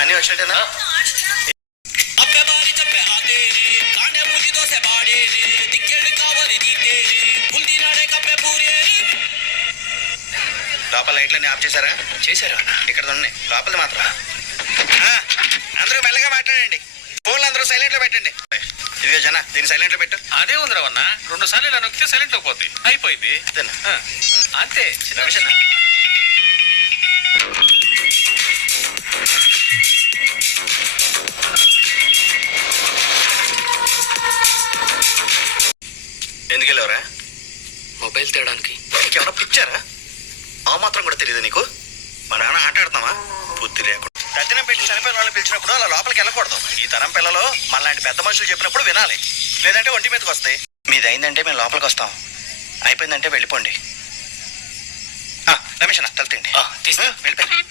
అన్నీ వచ్చినట్టేనా? లోపల లైట్లన్నీ ఆఫ్ చేశారా? చేశారు అన్న. ఇక్కడ ఉన్నాయి, లోపలిది మాత్రం. అందరూ మెల్లగా మాట్లాడండి. ఫోన్లు అందరూ సైలెంట్ లో పెట్టండి. ఇదిగో జన, దీన్ని సైలెంట్ లో పెట్టు. అదే ఉంది రావన్న, 2 సార్లు ఇలా నొక్కితే సైలెంట్ లో పోద్ది. అయిపోయింది అంతే. రమేష్ అన్న, ఎందుకు వెళ్ళావురా? మొబైల్ తేడానికి. ఎవరో పిచ్చారా? ఆ మాత్రం కూడా తెలియదు నీకు? మా నాన్న ఆట ఆడుతున్నావా? బుద్ధి లేకుండా తద్దినం పెట్టి చనిపోయిన వాళ్ళని పిలిచినప్పుడు అలా లోపలికి వెళ్ళకూడదు. ఈ తరం పిల్లలు మనలాంటి పెద్ద మనుషులు చెప్పినప్పుడు వినాలి, లేదంటే ఒంటి మీదకి వస్తాయి. మీది అయిందంటే మేము లోపలికి వస్తాం, అయిపోయిందంటే వెళ్ళిపోండి. రమేష్ అన్న, తలతండి. తీస్తా. వెళ్ళిపోయి